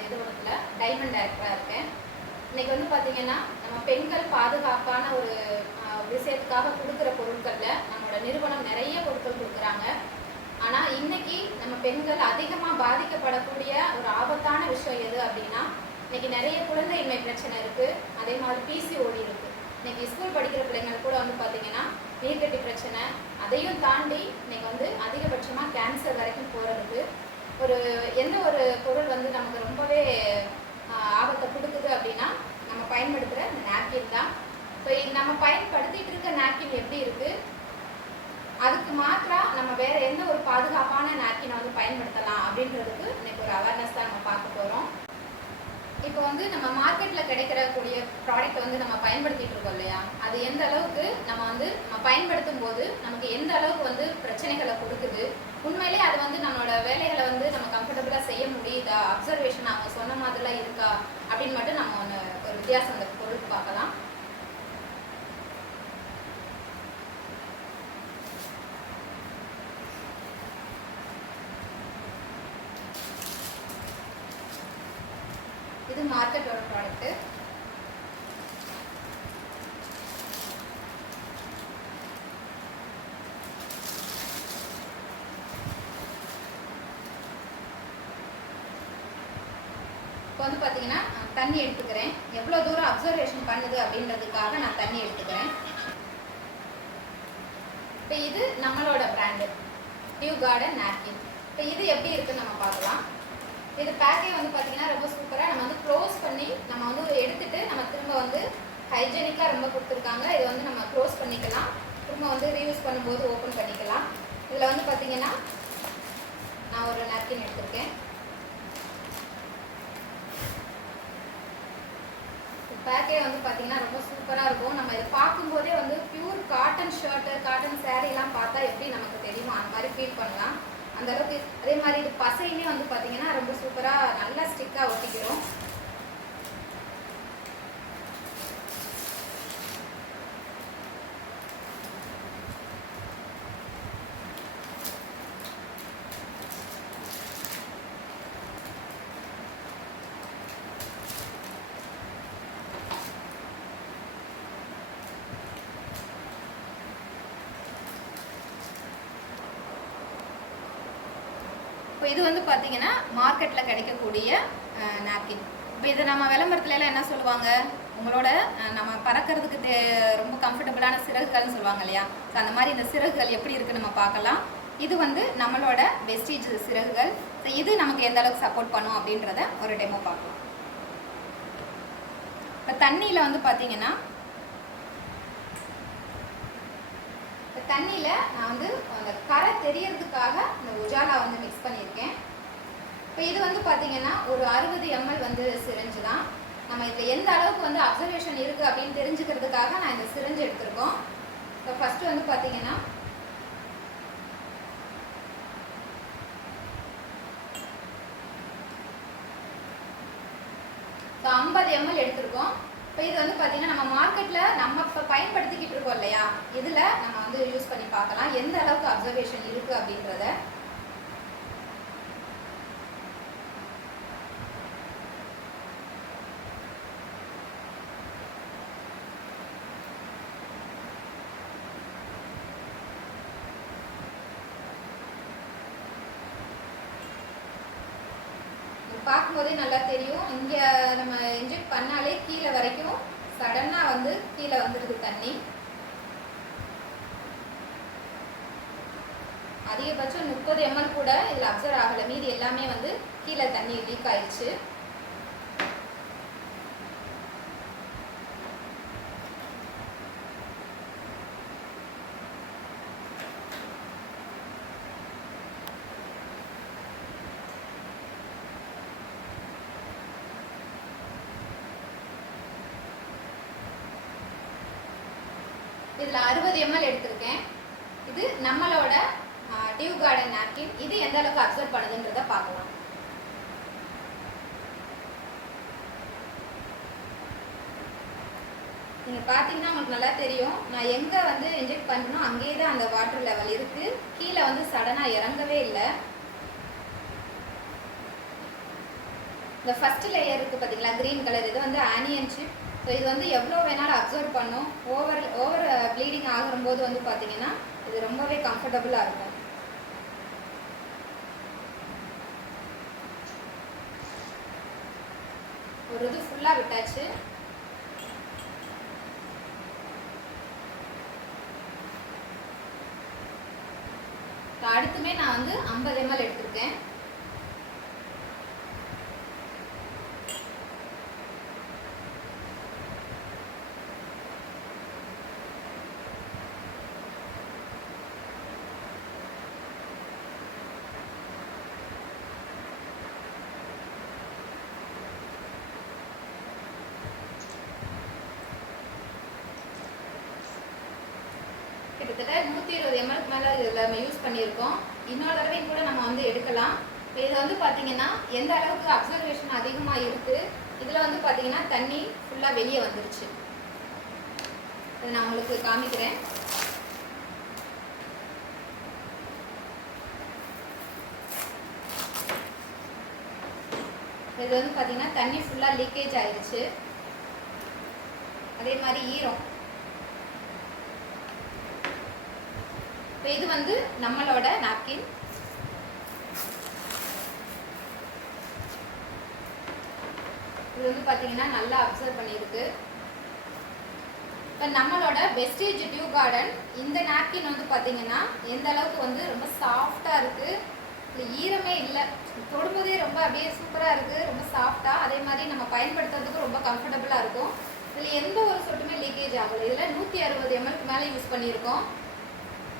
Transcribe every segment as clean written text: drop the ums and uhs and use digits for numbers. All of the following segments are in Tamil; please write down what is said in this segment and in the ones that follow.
நிறுவனத்தில் டைமண்ட் டைரக்டராக இருக்கேன். இன்னைக்கு வந்து பார்த்தீங்கன்னா நம்ம பெண்கள் பாதுகாப்பான ஒரு விஷயத்துக்காக கொடுக்குற பொருட்களில் நம்மளோட நிறுவனம் நிறைய பொருட்கள் கொடுக்குறாங்க. ஆனால் இன்னைக்கு நம்ம பெண்கள் அதிகமாக பாதிக்கப்படக்கூடிய ஒரு ஆபத்தான விஷயம் எது அப்படின்னா, இன்னைக்கு நிறைய குழந்தையின்மை பிரச்சனை இருக்குது, அதே மாதிரி பிசிஓடி இருக்குது. இன்னைக்கு ஸ்கூல் படிக்கிற பிள்ளைங்கள் கூட வந்து பார்த்தீங்கன்னா நீர்க்கட்டி பிரச்சனை, அதையும் தாண்டி இன்னைக்கு வந்து அதிகபட்சமாக கேன்சர் வரைக்கும் போகிறதுக்கு ஒரு எந்த ஒரு பொருள் வந்து நமக்கு ரொம்பவே ஆபத்தை கொடுக்குது அப்படின்னா நம்ம பயன்படுத்துகிற இந்த நாப்கின் தான். இப்போ நம்ம பயன்படுத்திட்டு இருக்க நாப்கின் எப்படி இருக்குது, அதுக்கு மாத்திரம் நம்ம வேறு எந்த ஒரு பாதுகாப்பான நாப்கினை வந்து பயன்படுத்தலாம் அப்படின்றதுக்கு இன்னைக்கு ஒரு அவேர்னஸ் தான் நம்ம பார்க்க போகிறோம். இப்போ வந்து நம்ம மார்க்கெட்டில் கிடைக்கிறக்கூடிய ப்ராடக்ட் வந்து நம்ம பயன்படுத்திட்டு இருக்கோம் இல்லையா, அது எந்த அளவுக்கு நம்ம பயன்படுத்தும் போது நமக்கு எந்த அளவுக்கு வந்து பிரச்சனைகளை கொடுக்குது, உண்மையிலே அது வந்து நம்மளோட வேலைகளை வந்து நம்ம கம்ஃபர்டபுளாக செய்ய முடியுதா, அப்சர்வேஷன் அவங்க சொன்ன மாதிரிலாம் இருக்கா அப்படின்னு மட்டும் நம்ம ஒரு வித்தியாசம் அந்த பொருளுக்கு பார்க்கலாம். இது மார்க்கெட்டோட ப்ராடக்ட்டு. இப்போ வந்து பார்த்தீங்கன்னா தண்ணி எடுத்துக்கிறேன். எவ்வளோ தூரம் அப்சர்வேஷன் பண்ணுது அப்படின்றதுக்காக நான் தண்ணி எடுத்துக்கிறேன். இப்போ இது நம்மளோட பிராண்டு டியூ கார்டன் நாப்கின். இப்போ இது எப்படி இருக்குன்னு நம்ம பார்க்கலாம். இது பேக்கே வந்து பார்த்தீங்கன்னா ரொம்ப சூப்பராக நம்ம வந்து க்ளோஸ் பண்ணி நம்ம வந்து எடுத்துகிட்டு நம்ம திரும்ப வந்து ஹைஜெனிக்காக ரொம்ப கொடுத்துருக்காங்க. இதை வந்து நம்ம க்ளோஸ் பண்ணிக்கலாம், திரும்ப வந்து ரீயூஸ் பண்ணும்போது ஓப்பன் பண்ணிக்கலாம். இதில் வந்து பார்த்தீங்கன்னா நான் ஒரு நாப்கின் எடுத்திருக்கேன். பேக்கே வந்து பார்த்தீங்கன்னா ரொம்ப சூப்பராக இருக்கும். நம்ம இதை பார்க்கும்போதே வந்து பியூர் காட்டன் ஷர்ட்டு, காட்டன் சேரீலாம் பார்த்தா எப்படி நமக்கு தெரியுமோ அந்த மாதிரி ஃபீல் பண்ணலாம். அந்த அளவுக்கு. அதே மாதிரி இது பசையுமே வந்து பார்த்தீங்கன்னா ரொம்ப சூப்பராக நல்லா ஸ்டிக்காக ஒட்டிக்கிறோம். இப்போ இது வந்து பார்த்தீங்கன்னா மார்க்கெட்டில் கிடைக்கக்கூடிய நாப்கின். இப்போ இதை நம்ம விளம்பரத்துலலாம் என்ன சொல்லுவாங்க, உங்களோட நம்ம பறக்கிறதுக்கு ரொம்ப கம்ஃபர்டபுளான சிறகுகள்னு சொல்லுவாங்க இல்லையா. ஸோ அந்த மாதிரி இந்த சிறகுகள் எப்படி இருக்குன்னு நம்ம பார்க்கலாம். இது வந்து நம்மளோட வெஸ்டீஜ் சிறகுகள். ஸோ இது நமக்கு எந்த அளவுக்கு சப்போர்ட் பண்ணும் அப்படின்றத ஒரு டெமோ பார்க்கலாம். இப்போ தண்ணியில் வந்து பார்த்தீங்கன்னா தண்ணியில் நான் வந்து அந்த கரை தெரியறதுக்காக இந்த உஜாலா வந்து மிக்ஸ் பண்ணியிருக்கேன். இப்போ இது வந்து பார்த்தீங்கன்னா ஒரு 60 ml வந்து சிரிஞ்சு தான். நம்ம இதில் எந்த அளவுக்கு வந்து அப்சர்வேஷன் இருக்குது அப்படின்னு தெரிஞ்சுக்கிறதுக்காக நான் இந்த சிரிஞ்சு எடுத்திருக்கோம். இப்போ ஃபஸ்ட்டு வந்து பார்த்தீங்கன்னா இப்போ 50 ml எடுத்திருக்கோம். இப்போ இது வந்து பார்த்தீங்கன்னா நம்ம மார்க்கெட்டில் நம்ம இப்போ பயன்படுத்திக்கிட்டு இருக்கோம் இல்லையா, இதில் நம்ம வந்து யூஸ் பண்ணி பார்க்கலாம் எந்த அளவுக்கு அப்சர்வேஷன் இருக்குது அப்படின்றத. பார்க்கும்போதே நல்லா தெரியும். இங்கே நம்ம இன்ஜெக்ட் பண்ணாலே கீழே வரைக்கும் சடனாக வந்து கீழே வந்துடுது தண்ணி. அதிகபட்சம் 30 ml கூட இதில் அப்சர்வ் ஆகலை, மீதி எல்லாமே வந்து கீழே தண்ணி லீக் ஆயிடுச்சு. இதில் 60 ml எடுத்திருக்கேன். இது நம்மளோட டியூ கார்டன் நாப்கின். இது எந்த அளவுக்கு அப்சர்வ் பண்ணுதுன்றதை பார்க்கலாம். நீங்கள் பார்த்தீங்கன்னா உங்களுக்கு நல்லா தெரியும், நான் எங்கே வந்து இன்ஜெக்ட் பண்ணணும் அங்கேயே தான் அந்த வாட்டர் லெவல் இருக்குது, கீழே வந்து சடனாக இறங்கவே இல்லை. இந்த ஃபர்ஸ்ட் லேயர் இருக்குது பார்த்தீங்களா க்ரீன் கலர், இது வந்து ஆனியன் சிப். ஸோ இது வந்து எவ்வளோ வேணாலும் அப்சர்வ் பண்ணும். ஓவர் ப்ளீடிங் ஆகும்போது வந்து பார்த்தீங்கன்னா இது ரொம்பவே கம்ஃபர்டபுளாக இருக்கும். ஒரு இது ஃபுல்லாக விட்டாச்சு. அடுத்துமே நான் வந்து 50 ml எடுத்திருக்கேன். கிட்டத்தட்ட 120 ml மேலே இதில் நம்ம யூஸ் பண்ணியிருக்கோம். இன்னொரு தடவையும் கூட நம்ம வந்து எடுக்கலாம். இப்போ இதில் வந்து பார்த்தீங்கன்னா எந்த அளவுக்கு அப்சர்வேஷன் அதிகமாக இருக்குது, இதில் வந்து பார்த்தீங்கன்னா தண்ணி ஃபுல்லாக வெளியே வந்துருச்சு. அதை நான் உங்களுக்கு காமிக்கிறேன். இது வந்து பார்த்தீங்கன்னா தண்ணி ஃபுல்லாக லீக்கேஜ் ஆயிடுச்சு. அதே மாதிரி ஈரம். இப்போ இது வந்து நம்மளோட நாப்கின். இது வந்து பார்த்தீங்கன்னா நல்லா அப்சர்வ் பண்ணியிருக்கு. இப்போ நம்மளோட வெஸ்டேஜ் டியூ கார்டன் இந்த நாப்கின் வந்து பார்த்தீங்கன்னா எந்த அளவுக்கு வந்து ரொம்ப சாஃப்டாக இருக்குது. இது ஈரமே இல்லை, தொடும்போதே ரொம்ப அப்படியே சூப்பராக இருக்குது, ரொம்ப சாஃப்டாக. அதே மாதிரி நம்ம பயன்படுத்துறதுக்கு ரொம்ப கம்ஃபர்டபுளாக இருக்கும். இதில் எந்த ஒரு சொட்டுமே லீக்கேஜ் ஆகலை. இதில் 160 ml மேலே யூஸ் பண்ணியிருக்கோம்.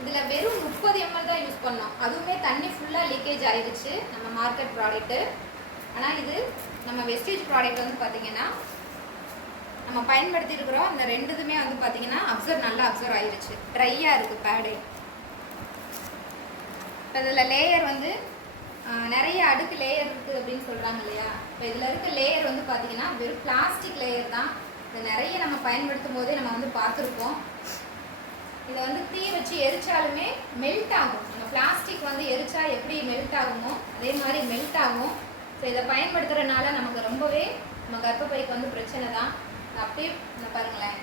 இதில் வெறும் 30 ml தான் யூஸ் பண்ணோம். அதுவுமே தண்ணி ஃபுல்லாக லீக்கேஜ் ஆயிடுச்சு நம்ம மார்க்கெட் ப்ராடக்ட்டு. ஆனால் இது நம்ம வெஸ்டேஜ் ப்ராடக்ட் வந்து பார்த்திங்கன்னா நம்ம பயன்படுத்தியிருக்கிறோம். இந்த ரெண்டுதுமே வந்து பார்த்திங்கன்னா நல்லா அப்சர்வ் ஆயிடுச்சு. ட்ரையாக இருக்குது பேடு. இப்போ இதில் லேயர் வந்து நிறைய அடுக்கு லேயர் இருக்குது அப்படின்னு சொல்கிறாங்க இல்லையா. இப்போ இதில் இருக்க லேயர் வந்து பார்த்திங்கன்னா வெறும் பிளாஸ்டிக் லேயர் தான். இது நிறைய நம்ம பயன்படுத்தும் போதே நம்ம வந்து பார்த்துருப்போம். இதை வந்து தீ வச்சு எரிச்சாலுமே மெல்ட் ஆகும். நம்ம பிளாஸ்டிக் வந்து எரிச்சா எப்படி மெல்ட் ஆகுமோ அதே மாதிரி மெல்ட் ஆகும். ஸோ இதை பயன்படுத்துகிறதுனால நமக்கு ரொம்பவே நம்ம கர்ப்பப்பைக்கு வந்து பிரச்சனை தான். அப்படியே பாருங்களேன்,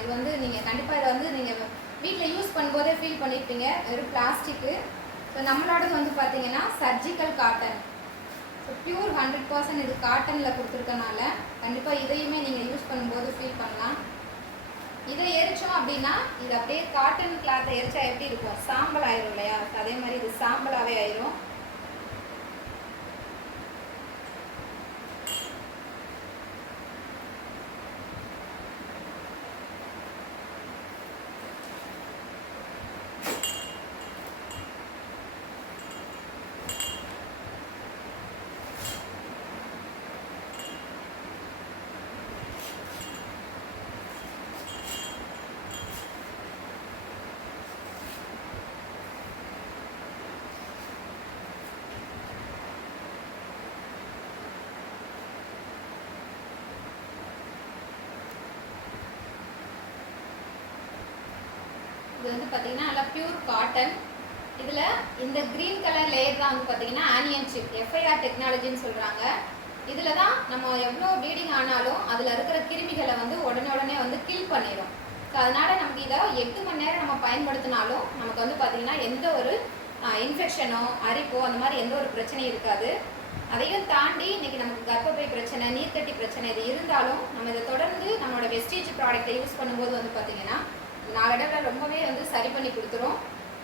இது வந்து நீங்கள் கண்டிப்பாக இதை வந்து நீங்கள் வீட்டில் யூஸ் பண்ணும்போதே ஃபீல் பண்ணியிருப்பீங்க. வெறும் பிளாஸ்டிக்கு. ஸோ நம்மளோடது வந்து பார்த்தீங்கன்னா சர்ஜிக்கல் காட்டன். ஸோ பியூர் 100% இது காட்டனில் கொடுத்துருக்கனால கண்டிப்பாக இதையுமே நீங்கள் யூஸ் பண்ணும்போது ஃபீல் பண்ணலாம். இதை எரிச்சோம் அப்படின்னா இது அப்படியே காட்டன் கிளாத்தை எரிச்சா எப்படி இருக்கும், சாம்பல் ஆயிரும் இல்லையா. அதே மாதிரி இது சாம்பலாகவே ஆயிரும். இது வந்து பார்த்தீங்கன்னா நல்லா பியூர் காட்டன். இதில் இந்த க்ரீன் கலர் லேயர் தான் வந்து பார்த்தீங்கன்னா ஆனியன் சிப், எஃப்ஐஆர் டெக்னாலஜின்னு சொல்கிறாங்க. இதில் தான் நம்ம எவ்வளோ ப்ளீடிங் ஆனாலும் அதில் இருக்கிற கிருமிகளை வந்து உடனே வந்து கில் பண்ணிடும். ஸோ அதனால் நமக்கு இதை 8 மணி நேரம் நம்ம பயன்படுத்தினாலும் நமக்கு வந்து பார்த்திங்கன்னா எந்த ஒரு இன்ஃபெக்ஷனோ அரிப்போ அந்த மாதிரி எந்த ஒரு பிரச்சனையும் இருக்காது. அதையும் தாண்டி இன்றைக்கி நமக்கு கர்ப்பப்பை பிரச்சனை, நீர்க்கட்டி பிரச்சனை இது இருந்தாலும் நம்ம இதை தொடர்ந்து நம்மளோட வெஸ்டேஜ் ப்ராடக்ட்டை யூஸ் பண்ணும்போது வந்து பார்த்திங்கன்னா நாளடைவில் ரொம்பவே வந்து சரி பண்ணி கொடுத்துரும்.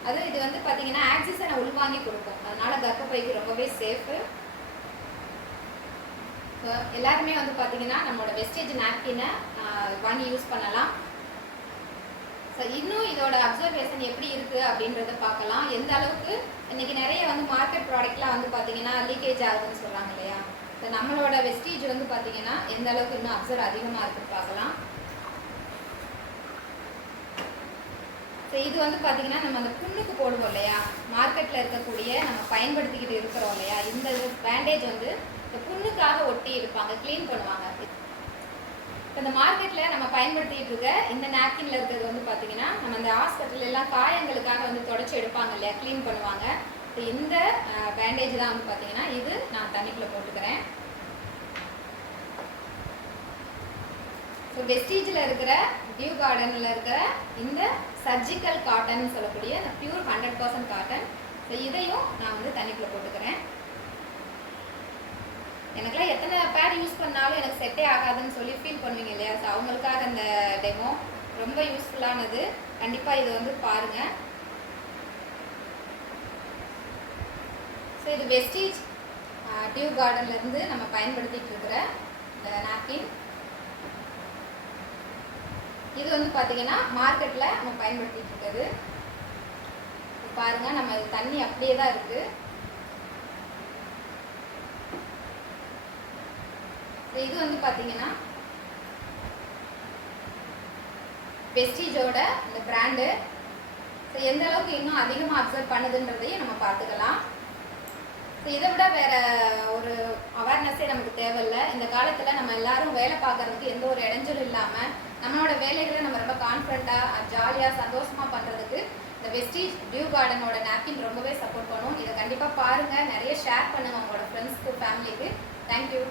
அது இது வந்து பார்த்திங்கன்னா ஆக்சிஜனை உள்வாங்கி கொடுக்கும். அதனால் கர்ப்பப்பைக்கு ரொம்பவே சேஃபு. எல்லாருமே வந்து பார்த்திங்கன்னா நம்மளோட வெஸ்டேஜ் நாப்கினை வாங்கி யூஸ் பண்ணலாம். ஸோ இன்னும் இதோட அப்சர்வேஷன் எப்படி இருக்குது அப்படின்றத பார்க்கலாம். எந்த அளவுக்கு இன்றைக்கி நிறைய வந்து மார்க்கெட் ப்ராடக்ட்லாம் வந்து பார்த்திங்கன்னா லீக்கேஜ் ஆகுதுன்னு சொல்கிறாங்க இல்லையா. ஸோ நம்மளோட வெஸ்டேஜ் வந்து பார்த்திங்கன்னா எந்த அளவுக்கு இன்னும் அப்சர்வ் அதிகமாக இருக்குன்னு பார்க்கலாம். ஸோ இது வந்து பார்த்திங்கன்னா நம்ம அந்த புண்ணுக்கு போடுவோம் இல்லையா, மார்க்கெட்டில் இருக்கக்கூடிய நம்ம பயன்படுத்திக்கிட்டு இருக்கிறோம் இல்லையா, இந்த பேண்டேஜ் வந்து இந்த புண்ணுக்காக ஒட்டி இருப்பாங்க, க்ளீன் பண்ணுவாங்க. இப்போ இந்த மார்க்கெட்டில் நம்ம பயன்படுத்திகிட்டு இருக்க இந்த நாப்கின்ல இருக்கிறது வந்து பார்த்திங்கன்னா நம்ம இந்த ஹாஸ்பிட்டல் எல்லாம் காயங்களுக்காக வந்து தொடச்சி எடுப்பாங்க இல்லையா, க்ளீன் பண்ணுவாங்க. ஸோ இந்த பேண்டேஜ் தான் வந்து பார்த்திங்கன்னா இது நான் தண்ணிக்குள்ளே போட்டுக்கிறேன். ஸோ வெஸ்டீஜில் இருக்கிற டியூ கார்டனில் இருக்கிற இந்த சர்ஜிக்கல் காட்டன் சொல்லக்கூடிய இந்த பியூர் 100% காட்டன். ஸோ இதையும் நான் வந்து தண்ணிக்குள்ளே போட்டுக்கிறேன். எனக்குலாம் எத்தனை பேட் யூஸ் பண்ணாலும் எனக்கு செட்டே ஆகாதுன்னு சொல்லி ஃபீல் பண்ணுவீங்க இல்லையா? ஸோ அவங்களுக்காக அந்த டெமோ ரொம்ப யூஸ்ஃபுல்லானது. கண்டிப்பாக இது வந்து பாருங்கள். ஸோ இது வெஸ்டீஜ் டியூ கார்டன்லேருந்து நம்ம பயன்படுத்திகிட்டு இருக்கிற இந்த நாப்கின். இது வந்து பார்த்தீங்கன்னா மார்க்கெட்டில் நம்ம பயன்படுத்திகிட்டு இருக்கிறது. பாருங்கள், நம்ம தண்ணி அப்படியே தான் இருக்குது. இது வந்து பார்த்தீங்கன்னா வெஸ்டீஜோட இந்த பிராண்டு. ஸோ எந்த அளவுக்கு இன்னும் அதிகமாக அப்சர்வ் பண்ணுதுன்றதையும் நம்ம பார்த்துக்கலாம். ஸோ இதை விட வேறு ஒரு அவேர்னஸே நமக்கு தேவையில்லை. இந்த காலத்தில் நம்ம எல்லாரும் வேலை பார்க்குறதுக்கு எந்த ஒரு இடைஞ்சலும் இல்லாமல் நம்மளோட வேலைகளை நம்ம ரொம்ப கான்ஃபிடண்ட்டாக ஜாலியாக சந்தோஷமாக பண்ணுறதுக்கு இந்த வெஸ்டீஜ் டியூ கார்டனோட நாப்கின் ரொம்பவே சப்போர்ட் பண்ணும். இதை கண்டிப்பாக பாருங்கள், நிறைய ஷேர் பண்ணுங்கள் உங்களோட ஃப்ரெண்ட்ஸ்க்கு, ஃபேமிலிக்கு. தேங்க்யூ.